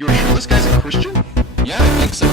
You're sure this guy's a Christian? Yeah, I think so.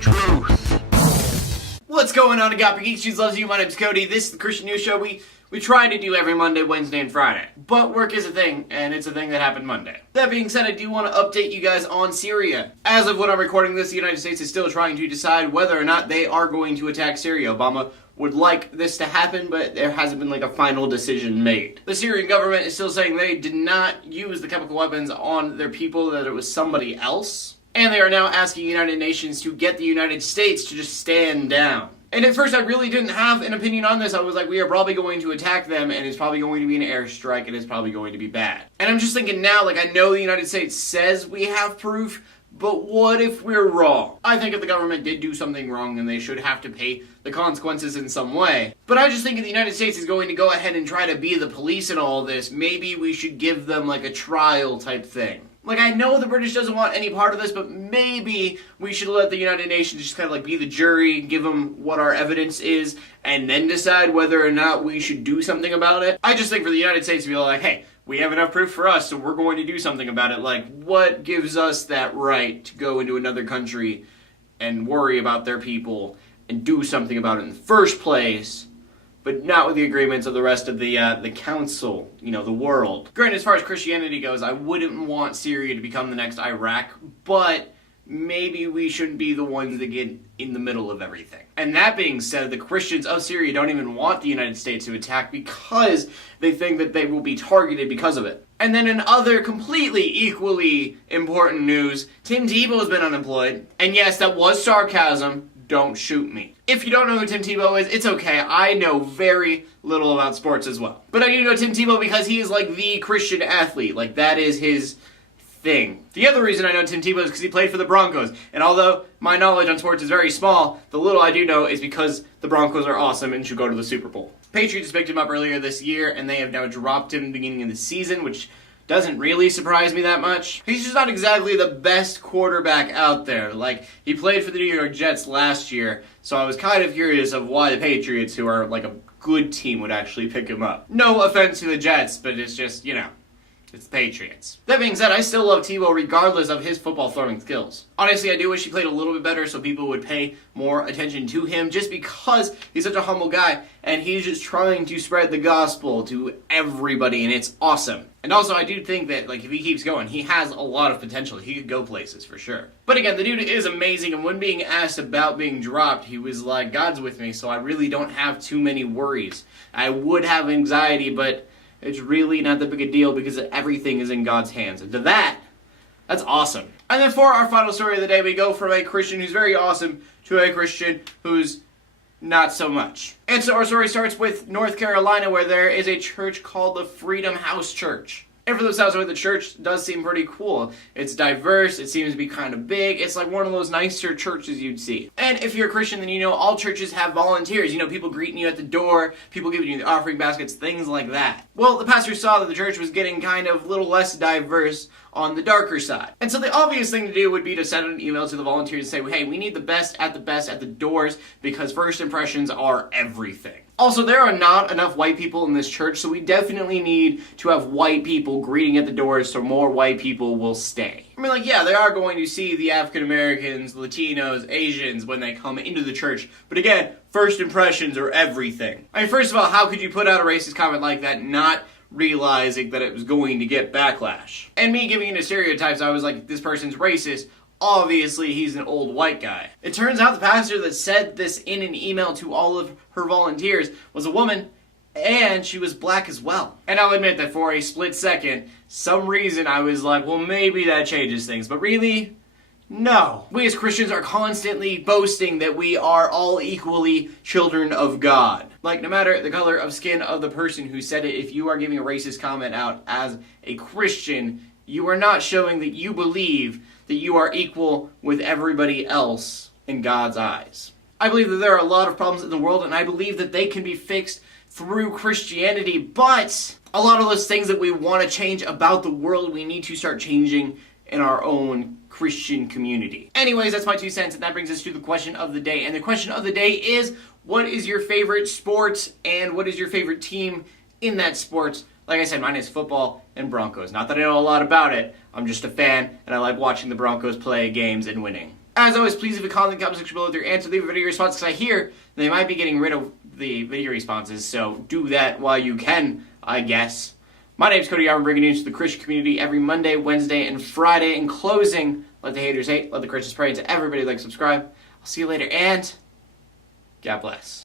Truth. What's going on, Agape Geeks? She loves you. My name's Cody. This is the Christian News Show. We try to do every Monday, Wednesday, and Friday. But work is a thing, and it's a thing that happened Monday. That being said, I do want to update you guys on Syria. As of when I'm recording this, the United States is still trying to decide whether or not they are going to attack Syria. Obama would like this to happen, but there hasn't been a final decision made. The Syrian government is still saying they did not use the chemical weapons on their people, that it was somebody else. And they are now asking the United Nations to get the United States to just stand down. And at first I really didn't have an opinion on this. I was like, we are probably going to attack them, and it's probably going to be an airstrike, and it's probably going to be bad. And I'm just thinking now, I know the United States says we have proof, but what if we're wrong? I think if the government did do something wrong, then they should have to pay the consequences in some way. But I just think if the United States is going to go ahead and try to be the police in all this, maybe we should give them a trial type thing. I know the British doesn't want any part of this, but maybe we should let the United Nations just be the jury, give them what our evidence is, and then decide whether or not we should do something about it. I just think for the United States to be like, hey, we have enough proof for us, so we're going to do something about it. What gives us that right to go into another country and worry about their people and do something about it in the first place, but not with the agreements of the rest of the council, the world. Granted, as far as Christianity goes, I wouldn't want Syria to become the next Iraq, but maybe we shouldn't be the ones that get in the middle of everything. And that being said, the Christians of Syria don't even want the United States to attack because they think that they will be targeted because of it. And then in other completely equally important news, Tim Tebow has been unemployed. And yes, that was sarcasm. Don't shoot me. If you don't know who Tim Tebow is, it's okay. I know very little about sports as well. But I do know Tim Tebow because he is the Christian athlete. That is his thing. The other reason I know Tim Tebow is because he played for the Broncos. And although my knowledge on sports is very small, the little I do know is because the Broncos are awesome and should go to the Super Bowl. Patriots picked him up earlier this year, and they have now dropped him at the beginning of the season, which doesn't really surprise me that much. He's just not exactly the best quarterback out there. He played for the New York Jets last year, so I was kind of curious of why the Patriots, who are a good team, would actually pick him up. No offense to the Jets, but it's just, it's the Patriots. That being said, I still love Tebow regardless of his football throwing skills. Honestly, I do wish he played a little bit better so people would pay more attention to him just because he's such a humble guy and he's just trying to spread the gospel to everybody, and it's awesome. And also, I do think that, if he keeps going, he has a lot of potential. He could go places for sure. But again, the dude is amazing, and when being asked about being dropped, he was like, God's with me, so I really don't have too many worries. I would have anxiety, but it's really not that big a deal because everything is in God's hands. And to that's awesome. And then for our final story of the day, we go from a Christian who's very awesome to a Christian who's not so much. And so our story starts with North Carolina, where there is a church called the Freedom House Church. And for those houses, the church does seem pretty cool. It's diverse, it seems to be kind of big. It's one of those nicer churches you'd see. And if you're a Christian, then all churches have volunteers. People greeting you at the door, people giving you the offering baskets, things like that. Well, the pastor saw that the church was getting kind of a little less diverse on the darker side. And so the obvious thing to do would be to send an email to the volunteers and say, hey, we need the best at the doors because first impressions are everything. Also, there are not enough white people in this church, so we definitely need to have white people greeting at the doors so more white people will stay. Yeah, they are going to see the African Americans, Latinos, Asians when they come into the church, but again, first impressions are everything. First of all, how could you put out a racist comment like that not realizing that it was going to get backlash? And me giving into stereotypes, I was like, this person's racist. Obviously, he's an old white guy. It turns out the pastor that said this in an email to all of her volunteers was a woman, and she was black as well. And I'll admit that for a split second, some reason I was like, well, maybe that changes things. But really, no. We as Christians are constantly boasting that we are all equally children of God. No matter the color of skin of the person who said it, if you are giving a racist comment out as a Christian, you are not showing that you believe that you are equal with everybody else in God's eyes. I believe that there are a lot of problems in the world, and I believe that they can be fixed through Christianity, but a lot of those things that we want to change about the world, we need to start changing in our own Christian community. Anyways, that's my 2 cents, and that brings us to the question of the day. And the question of the day is, what is your favorite sport, and what is your favorite team in that sport Like I said, mine is football and Broncos. Not that I know a lot about it, I'm just a fan, and I like watching the Broncos play games and winning. As always, please leave a comment in the comment section below with your answer. Leave a video response, because I hear they might be getting rid of the video responses, so do that while you can, I guess. My name's Cody. I'm bringing news to the Christian community every Monday, Wednesday, and Friday. In closing, let the haters hate, let the Christians pray, and to everybody like, subscribe. I'll see you later, and God bless.